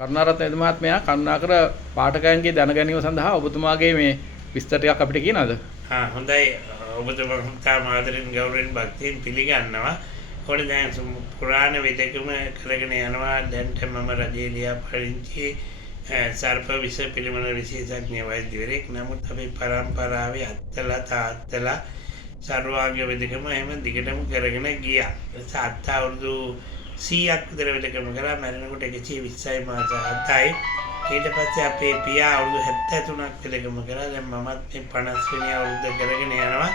කරුණාරත්න එතුමාත්මයා කරුණාකර පාඨකයන්ගේ දැනගැනීම සඳහා ඔබතුමාගේ මේ විස්තර ටිකක් අපිට කියනවද? හොඳයි. ඔබතුමා තාම ආදරෙන් ගෞරවයෙන් භක්තියෙන් පිළිගන්නවා. ඕනේ දැන් පුරාණ වෙදකම කරගෙන යනවා. දැන්ට මම රජයේ ලියාපදිංචි සර්ප විෂ පිළිමන විශේෂඥ වෛද්‍යවරයෙක්. නමුත් අපේ පරම්පරාවේ අත්තලා තාත්තලා සර්වාංග වෙදකම එහෙම දිගටම කරගෙන ගියා. සාත්තා අවුරුදු 100ක් විතර වෙදකම කරා. මැරෙනකොට 120යි මාස 7යි. ඊට පස්සේ අපේ පියා අවුරුදු 73ක් වෙදකම කරා. දැන් මමත් මේ 50 වෙනි අවුරුද්ද කරගෙන යනවා.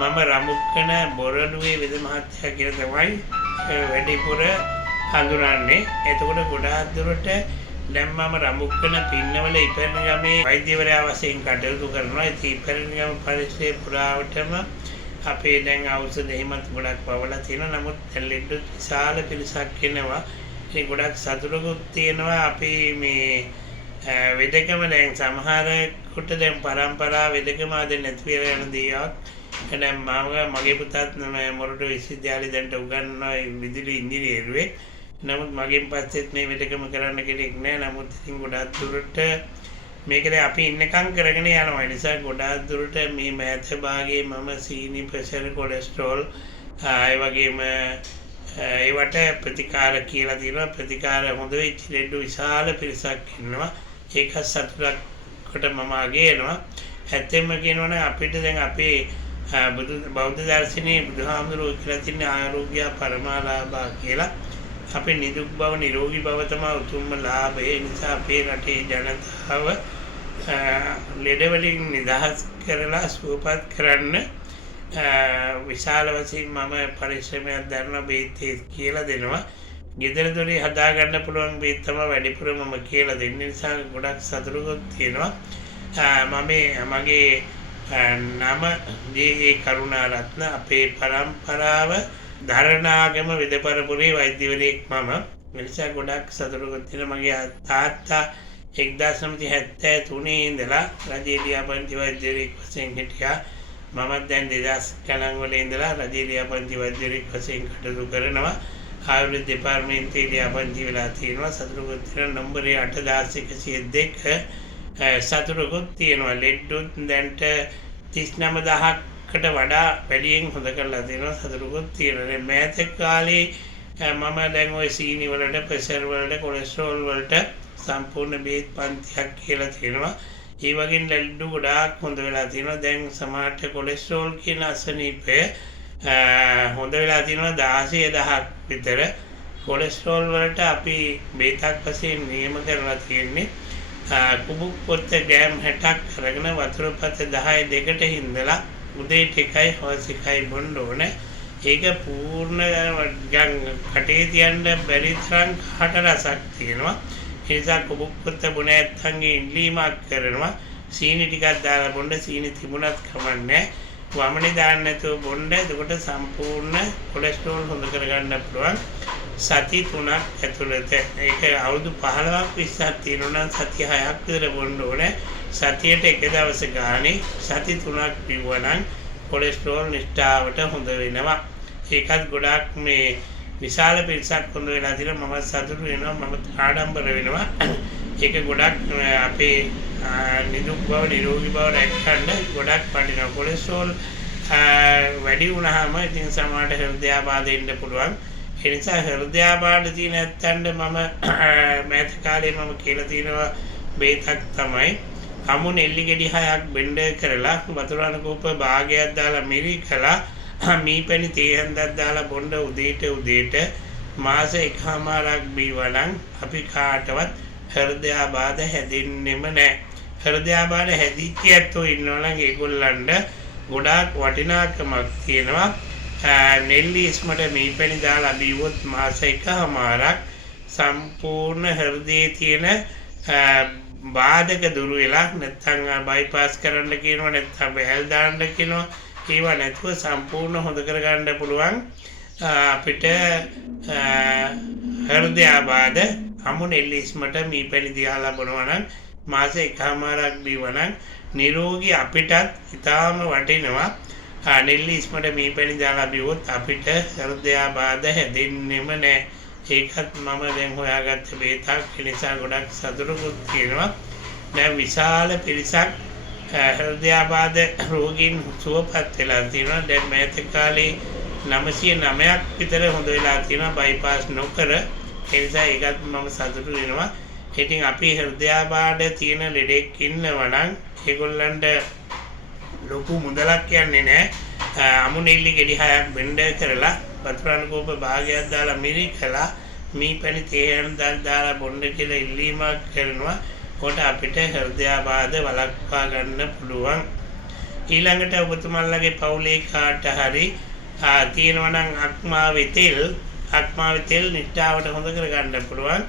මම රමුක්කන බොරළුවේ වෙද මහත්තයා කියලා තමයි වැඩිපුර හඳුනන්නේ. එතකොට ගොඩාක් දුරට දැන් මම රමුක්කන පින්නවල ඉපැරණ ගමේ වෛද්‍යවරයා වශයෙන් කටයුතු කරනවා. ඉතින් ඉපැරණ ගම පරිසරයේ පුරාවටම අපේ දැන් ඖෂධ එහෙමත් ගොඩක් පවලා තියෙනවා. නමුත් ලෙඩ විශාල පිරිසක් එනවා. ඒ ගොඩක් සතුටකුත් තියෙනවා. අපි මේ වෙදකම දැන් සමහරකට දැන් පරම්පරා වෙදකම අද නැති වෙලා යන දේවත් දැන් මගේ පුතත් මොරටු විශ්වවිද්‍යාලේ දැන්ට උගන්වනවා විදුලි ඉංජිනේරුවෙක්. නමුත් මගෙන් පස්සෙත් මේ වෙදකම කරන්න කෙනෙක් නැහැ. නමුත් ඉතින් ගොඩාක් දුරට මේක දැන් අපි ඉන්නකම් කරගෙන යනවා. ඒ නිසා ගොඩාක් දුරට මේ මෑත භාගයේ මම සීනි ප්‍රෙෂර් කොලෙස්ටරෝල් ඒ වගේම ඒවට ප්‍රතිකාර කියලා තියෙනවා. ප්‍රතිකාර හොඳ වෙච්ච ලෙඩ විශාල පිරිසක් ඉන්නවා. ඒක සතුටකට මම අගයනවා. ඇත්තෙන්ම කියනවනේ අපිට දැන් අපේ බෞද්ධ දර්ශනයේ බුදුහාමුදුරුවෝ කියලා තියෙන ආරෝග්‍ය පරමාලාභා කියලා. අපේ නිදුක් බව නිරෝගී බව තමයි උතුම්ම ලාභය. ඒ නිසා අපේ රටේ ජනතාව ලෙඩ වලින් නිදහස් කරලා සුවපත් කරන්න විශාල වශයෙන් මම පරිශ්‍රමයක් දරන බේත් කියලා දෙනවා. ගෙදර දොරේ හදාගන්න පුළුවන් බේත් තමයි වැඩිපුර මම කියලා දෙන්නේ. නිසා ගොඩක් සතුටුකුත් තියෙනවා. මගේ නම ජේ කරුණාරත්න. අපේ පරම්පරාව ධරණාගම වෙදපරපුරේ වෛද්‍යවරයෙක් මම. ඒ නිසා ගොඩක් සතුටුකුත් තියෙනවා. මගේ තාත්තා 1973 ඉඳලා රජයේ ලියාපදිංචි වෛද්‍යවරයෙක් වශයෙන් හිටියා. මමත් දැන් 2000 ගණන් වල ඉඳලා රජයේ ලියාපදිංචි වෛද්‍යවරයෙක් වශයෙන් කටයුතු කරනවා. ආයුර්වේද දෙපාර්තමේන්තුවේ ලියාපදිංචි වෙලා තියෙනවා. සතුටුකුත් තියෙනවා. නම්බරේ 8102 සතුටුකුත් තියෙනවා. ලෙඩ්ඩුත් දැන්ට 39000කට වඩා වැඩියෙන් හොඳ කරලා තියෙනවා. සතුටුකුත් තියෙනවා. මෑත කාලේ මම දැන් ওই සීනි වලට ප්‍රෙෂර් වලට කොලෙස්ටරෝල් වලට සම්පූර්ණ බේත් පන්තියක් කියලා තියෙනවා. ඒ වගේ ලෙඩ ගොඩාක් හොඳ වෙලා තියෙනවා. දැන් සමහරට කොලෙස්ටරෝල් කියන අසනීපය හොඳ වෙලා තියෙනවා 16000ක් විතර. කොලෙස්ටරෝල් වලට අපි බේතක් වශයෙන් නියම කරලා තියෙන්නේ කුබුක් පොත්ත ග්‍රෑම් 60ක් අරගෙන වතුර පත 10 දෙකට හින්දලා උදේට එකයි හවස එකයි බොන්න ඕනේ. ඒක පූර්ණ කටේ තියන්න බැරි තරම් කාට රසක් තියෙනවා. ඒ නිසා කුබුක් පොත්ත බොන ඇත්තන්ගේ ඉල්ලීමක් කරනවා. සීනි ටිකක් දාලා බොන්න. සීනි තිබුණත් කමන්නේ. වමනේ දාන්න නැතුව බොන්න. එතකොට සම්පූර්ණ කොලෙස්ටරෝල් හොඳ කරගන්න පුළුවන්. සති 3ක් ඇතුළත. ඒක අවුරුදු 15ක් 20ක් තියෙනවා නම් සති 6ක් විතර බොන්න ඕනේ. සතියට එක දවස ගානේ සති 3ක් පිවුවනම් කොලෙස්ටරෝල් නිෂ්ඨාවට හොඳ වෙනවා. ඒකත් ගොඩාක් මේ විශාල පිරිසක් හොඳ වෙලා තියෙනවා. මම සතුටු වෙනවා. මම ආඩම්බර වෙනවා. ඒක ගොඩක් අපේ නිදුක් බව නිරෝගී බව රැකගන්න ගොඩක් වටිනවා. කොලෙස්ටරෝල් වැඩි වුණාම ඉතින් සමහරට හෘදයාබාධ එන්න පුළුවන්. ඒ නිසා හෘදයාබාධ තියෙන ඇත්තන්ට මම මෑත කාලේ මම කියලා තියෙනවා බේතක් තමයි අමු නෙල්ලි ගෙඩි 6ක් බෙන්ඩ කරලා වතුර අනුකූප භාගයක් දාලා මිරි කළා මීපැණි තේ හන්දක් දාලා බොන්න උදේට මාස එකමාරක් බීවනම් අපි කාටවත් හෘදයාබාධ හැදෙන්නෙම නැහැ. හෘදයාබාධ හැදිච්ච ඇත්තෝ ඉන්නවා නම් ඒගොල්ලන්ට ගොඩාක් වටිනාකමක් තියෙනවා. නෙල්ලි ඉස්මට මීපැණි දාලා බීවොත් මාස එකමාරක් සම්පූර්ණ හෘදයේ තියෙන බාධක දුරු වෙලා නැත්නම් බයිපාස් කරන්න කියනවා නැත්නම් වැල් දාන්න කියනවා. ඒවා නැතුව සම්පූර්ණ හොඳ කරගන්න පුළුවන් අපිට හෘදයාබාධ අමු නෙල්ලි ඉස්මට මීපැණි දාලා බොනවා නම් මාස එකමාරක් බීවනම් නිරෝගී අපිටත් ඉතාම වටිනවා. නෙල්ලි ඉස්මට මීපැණි දාලා බිව්වොත් අපිට හෘදයාබාධ හැදෙන්නෙම නැහැ. ඒකත් මම දැන් හොයාගත්ත බේතක්. ඒ නිසා ගොඩක් සතුටුකුත් තියෙනවා. දැන් විශාල පිරිසක් හෘදයාබාධ රෝගීන් සුවපත් වෙලා තියෙනවා. දැන් මෑත කාලේ 909ක් විතර හොඳ වෙලා තියෙනවා බයිපාස් නොකර. ඒ නිසා ඒකත් මම සතුටු වෙනවා. ඉතින් අපි හෘදයාබාධ තියෙන ලෙඩෙක් ඉන්නවා නම් ඒගොල්ලන්ට ලොකු මුදලක් කියන්නේ නැහැ. අමුනෙල්ලි ගෙඩි 6ක් බෙන්ඩර් කරලා වතුර අනුකූප භාගයක් දාලා මිරිකලා මීපැණි තේරෙන දාලා බොන්න කියලා ඉල්ලීමක් කරනවා. කොට අපිට හෘදයාබාධ වළක්වා ගන්න පුළුවන්. ඊළඟට ඔබතුමන්ලගේ පවුලේ කාට හරි තියෙනවා නම් අක්මාවේ තෙල් නිට්ටාවට හොඳ කරගන්න පුළුවන්.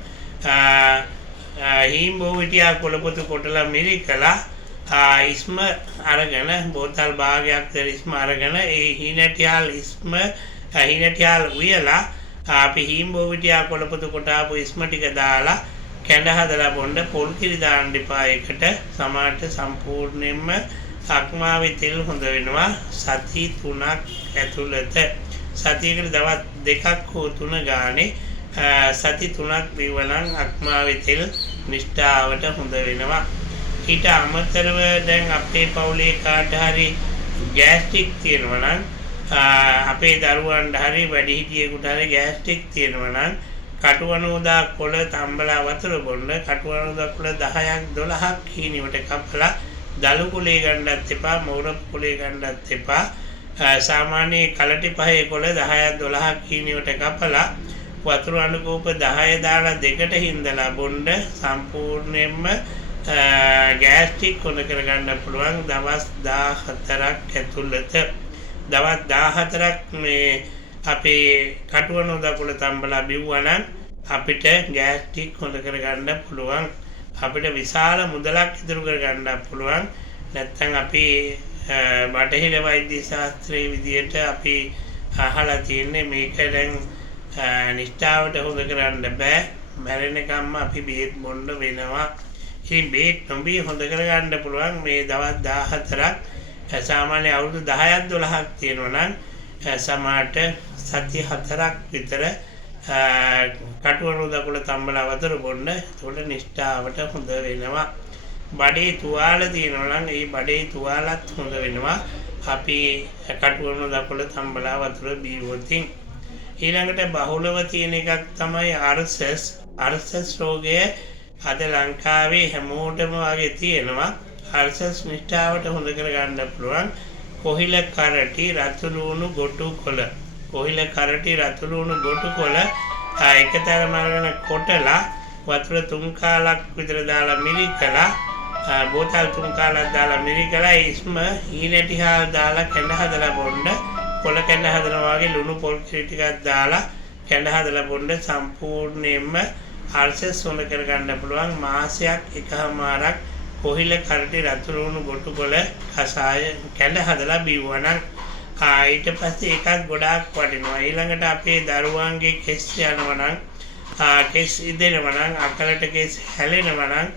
හීම්බෝවිටියා කොළපොතු කොටලා මිරිකලා ඉස්ම අරගෙන බෝතල් භාගයක් විතර ඉස්ම අරගෙන ඒ හීනටියාල් උයලා අපි හීම්බෝවිටියා කොළපොතු කොටාපු ඉස්ම ටික දාලා කැඳ හදලා බොන්න. පොල් කිරි දාන්න එපා ඒකට. සමහරට සම්පූර්ණයෙන්ම අක්මාවේ තෙල් හොඳ වෙනවා සති 3ක් ඇතුළත. සතියකට දවස් 2ක් හෝ 3 ගානේ සති 3ක් බිවනම් අක්මාවේ තෙල් නිෂ්ඨාවට හොඳ වෙනවා. ඊට අමතරව දැන් අපේ පවුලේ කාට හරි ගෑස්ට්‍රික් තියෙනවා නම් අපේ දරුවන්ට හරි වැඩිහිටියෙකුට හරි ගෑස්ට්‍රික් තියෙනවා නම් කටුවනෝදා කොළ තම්බලා වතුර බොන්න. කටුවනෝදා කොළ 10ක් 12ක් හීනිවට කපලා දළු කොලේ ගන්නත් එපා, මෝරප් කොලේ ගන්නත් එපා. සාමාන්‍ය කලටි පහේ කොළ 10ක් 12ක් හීනිවට කපලා වතුර අනුකූප 10 දාලා දෙකට හින්දලා බොන්න. සම්පූර්ණයෙන්ම ගෑස්ට්‍රික් හොඳ කරගන්න පුළුවන් දවස් 14ක් ඇතුළත. දවස් 14ක් මේ අපේ කටුවනෝදා කොළ තම්බලා බිව්වනම් අපිට ගෑස්ට්‍රික් හොඳ කරගන්න පුළුවන්. අපිට විශාල මුදලක් ඉතුරු කරගන්න පුළුවන්. නැත්නම් අපි බටහිර වෛද්‍ය ශාස්ත්‍රයේ විදියට අපි අහලා තියෙන්නේ මේක දැන් නිෂ්ඨාවට හොඳ කරන්න බෑ. මැරෙනකම්ම අපි බේත් බොන්න වෙනවා. ඉතින් බේත් නොබී හොඳ කරගන්න පුළුවන් මේ දවස් 14ක්. සාමාන්‍ය අවුරුදු 10ක් 12ක් තියෙනවා නම් සමහරට සති 4ක් විතර කටුවනෝදා කොළ තම්බලා වතුර බොන්න. ඒකට නිෂ්ඨාවට හොඳ වෙනවා. බඩේ තුවාල තියෙනවා නම් ඒ බඩේ තුවාලත් හොඳ වෙනවා අපි කටුවනෝදා කොළ තම්බලා වතුර බීවොත්. ඊළඟට බහුලව තියෙන එකක් තමයි අර්සස් රෝගය. අද ලංකාවේ හැමෝටම වගේ තියෙනවා. අර්සස් නිෂ්ඨාවට හොඳ කරගන්න පුළුවන්. කොහිල කරටි රතු ලුණු ගොටු කොළ. කොහිල කරටි රතු ලුණු ගොටු කොළ එකතරම් අරගෙන කොටලා වතුර 3 කාලක් විතර දාලා මිරිකලා බෝතල් 3 කාලක් දාලා මිරිකලා ඉස්ම හීනටි හාල් දාලා කැඳ හදලා බොන්න. කොළ කැඳ හදනවා වගේ ලුණු පොල් කිරි ටිකක් දාලා කැඳ හදලා බොන්න. සම්පූර්ණයෙන්ම අර්සස් හොඳ කරගන්න පුළුවන්. මාසයක් එකමාරක් කොහිල කරටි රතු ලුණු ගොටු කොළ කසාය කැඳ හදලා බිව්වනම් ඊට පස්සේ ඒකත් ගොඩාක් වටිනවා. ඊළඟට අපේ දරුවන්ගේ කෙස් යනවා නම් කෙස් ඉදෙනවා නම් අකලට කෙස් හැලෙනවා නම්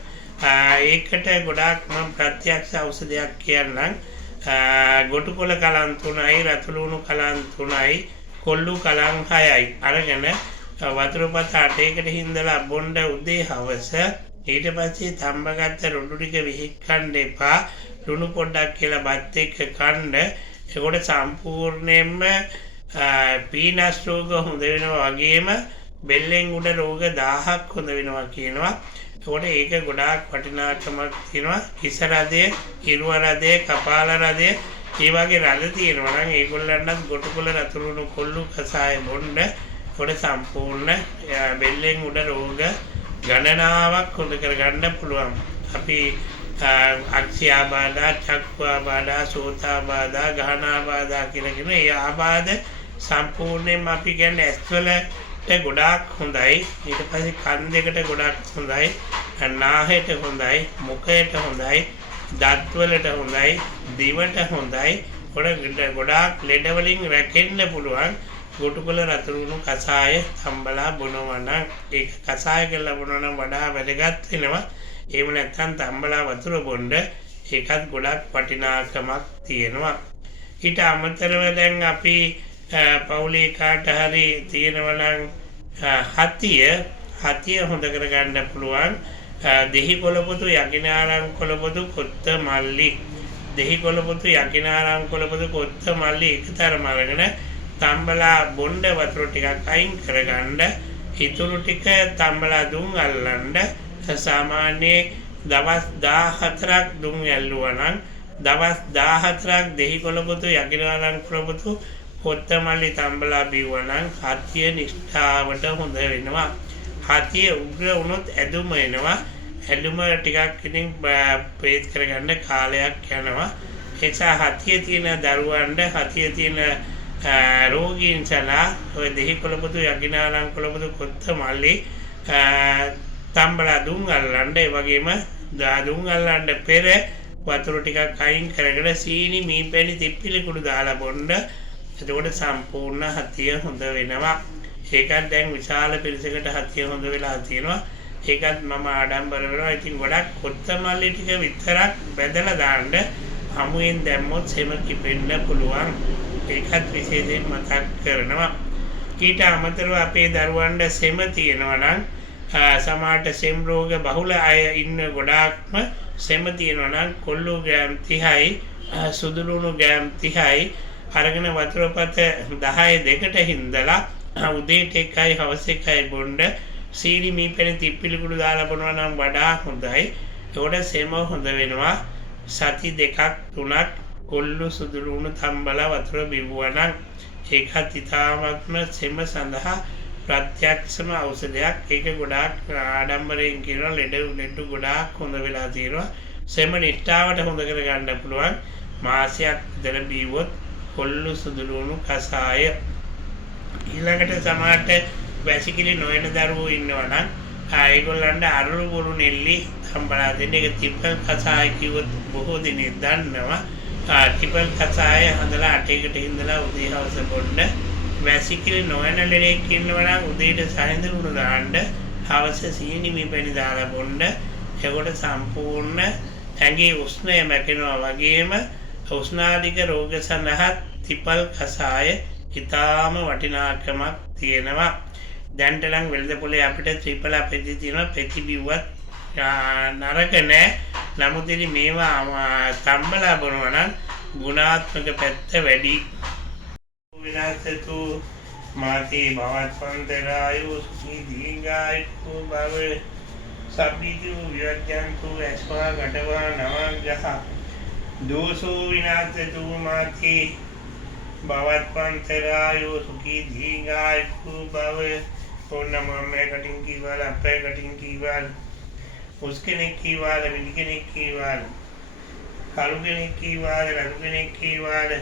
ඒකට ගොඩාක් මම ප්‍රත්‍යක්ෂ ඖෂධයක් කියන්නම්. ගොටු කොළ කලන් 3යි රතු ලුණු කලන් 3යි කොල්ලු කලන් 6යි අරගෙන වතුර පත 8කට හින්දලා බොන්න උදේ හවස. ඊට පස්සේ තම්බගත්ත රොඩු ටික විහික්කන්න එපා. ලුණු පොඩ්ඩක් කියලා බත් එක්ක කන්න. ඒකට සම්පූර්ණයෙන්ම පීනස් රෝග හොඳ වෙනවා වගේම බෙල්ලෙන් උඩ රෝග 1000ක් හොඳ වෙනවා කියනවා. ඒකට ඒක ගොඩාක් වටිනාකමක් තියෙනවා. හිස රදය, ඉරුව රදය, කපාල රදය, ඒ වගේ රද තියෙනවා නම් ඒගොල්ලන්ටත් ගොටුකොළ රතු ලුණු කොල්ලු කසාය බොන්න. ඒකට සම්පූර්ණ බෙල්ලෙන් උඩ රෝග ගණනාවක් හොඳ කරගන්න පුළුවන්. අපි අක්ෂයාබාධා, චක්ඛුආබාධා, සෝතාබාධා, ගහනාබාධා කියලා කියන ඒ ආබාධ සම්පූර්ණයෙන්ම අපි කියන්නේ ඇස්වලට ගොඩාක් හොඳයි. ඊට පස්සේ කන් දෙකට ගොඩාක් හොඳයි. නාහයට හොඳයි, මුඛයට හොඳයි, දත්වලට හොඳයි, දිවට හොඳයි. ගොඩාක් ලෙඩ වලින් රැකෙන්න පුළුවන්. ගොටුකොළ රතු ලුණු කසාය තම්බලා බොනවා නම් ඒක කසාය කරලා බොනවා නම් වඩා වැදගත් වෙනවා. එහෙම නැත්නම් තම්බලා වතුර බොන්න ඒකත් ගොඩක් වටිනාකමක් තියෙනවා. ඊට අමතරව දැන් අපි පවුලේ කාට හරි තියෙනවා නම් හතිය හොඳ කරගන්න පුළුවන්. දෙහි කොළපොතු යකිනාරං කොළපොතු කොත්ත මල්ලි දෙහි කොළපොතු යකිනාරං කොළපොතු කොත්ත මල්ලි එකතරම අරගෙන තම්බලා බොණ්ඩ වතුර ටිකක් අයින් කරගන්න. ඉතුරු ටික තම්බලා දුම් අල්ලන්න. සාමාන්‍ය දවස් 14ක් දුම් ඇල්ලුවා නම් දවස් 14ක් දෙහි කොළපොතු යකිනාරං කොළපොතු කොත්තමල්ලි තම්බලා බිව්වා නම් හතිය නිෂ්ඨාවට හොඳ වෙනවා. හතිය උග්‍ර වුණොත් ඇදුම එනවා. ඇදුම ටිකක් ඉතින් ප්‍රේත් කරගන්න කාලයක් යනවා. ඒ නිසා හතිය තියෙන දරුවන්ට හතිය තියෙන රෝගීන් සලා ඔය දෙහි කොළපොතු යකිනාරං කොළපොතු කොත්තමල්ලි තම්බලා දුම් අල්ලන්න. ඒ වගේම දුම් අල්ලන්න පෙර වතුර ටිකක් අයින් කරගෙන සීනි මීපැණි තිප්පිලි කුඩු දාලා බොන්න. එතකොට සම්පූර්ණ හතිය හොඳ වෙනවා. ඒකත් දැන් විශාල පිරිසකට හතිය හොඳ වෙලා තියෙනවා. ඒකත් මම ආඩම්බර වෙනවා. ඉතින් ගොඩක් කොත්තමල්ලි ටික විතරක් බැදලා දාන්න හමුවෙන් දැම්මොත් සෙම කිපෙන්න පුළුවන්. ඒකත් විශේෂයෙන් මතක් කරනවා. ඊට අමතරව අපේ දරුවන්ට සෙම තියෙනවා නම් සමහරට සෙම් රෝග බහුල අය ඉන්න ගොඩාක්ම සෙම තියෙනවා නම් කොල්ලු ග්‍රෑම් 30යි සුදුලුණු ග්‍රෑම් 30යි අරගෙන වතුරපත 10 දෙකට හින්දලා උදේට එකයි හවස එකයි බොන්න. සීනි මීපැණි තිප්පිලි කුඩු දාලා බොනවා නම් වඩා හොඳයි. ඒකට සෙම හොඳ වෙනවා. සති 2ක් 3ක් කොල්ලු සුදුලුණු තම්බලා වතුර බිව්වා නම් ඒකත් ඉතාමත්ම සෙම සඳහා ප්‍රත්‍යක්ෂම ඖෂධයක්. ඒක ගොඩාක් ආඩම්බරයෙන් කියනවා ලෙඩ ගොඩාක් හොඳ වෙලා තියෙනවා. සෙම නිෂ්ඨාවට හොඳ කරගන්න පුළුවන්. මාසයක් විතර බීවොත් කොල්ලු සුදුලුණු කසාය. ඊළඟට සමහරට වැසිකිලි නොවන දරුවෝ ඉන්නවා නම් ඒගොල්ලන්ට අරලු බොරු නෙල්ලි තම්බලා දෙන්න. ඒක ටිපල් කසාය කිව්වොත් බොහෝ දෙනෙක් දන්නවා. ටිපල් කසාය හදලා අටයකට හින්දලා උදේ හවස බොන්න. වැසිකිලි නොවන ලෙඩෙක් ඉන්නවා නම් උදේට සැහැඳුණු දාන්න හවස සීනි මීපැණි දාලා බොන්න. ඒකට සම්පූර්ණ ඇඟේ උෂ්ණය මැකෙනවා. වගේම උෂ්ණාධික රෝග සඳහා ත්‍රිපල් කසාය ඉතාම වටිනාකමක් තියෙනවා. දැන්ට නම් වෙළඳ පොලේ අපිට ත්‍රිපල පෙති තියෙනවා. පෙති බිව්වත් නරක නෑ. නමුත් ඉතින් මේවා තම්බලා බොනවා නම් ගුණාත්මක පැත්ත වැඩි. විනාශතු මාතේ භවත්වන්තරායු සුඛී දීර්ඝායු භව සබ්බීතු විවජ්ජන්තු අස්වා ගඩවා නවග්‍රහ දෝසෝ විනාශතු මාතේ භවත්වන්තරායු සුඛී දීර්ඝායු භව. ඕනම මේ කටින් කීවාල අපේ කටින් කීවාල උස්කෙනෙක් කීවාල මිනිකෙනෙක් කීවාල කළු කෙනෙක් කීවාල රතු කෙනෙක් කීවාල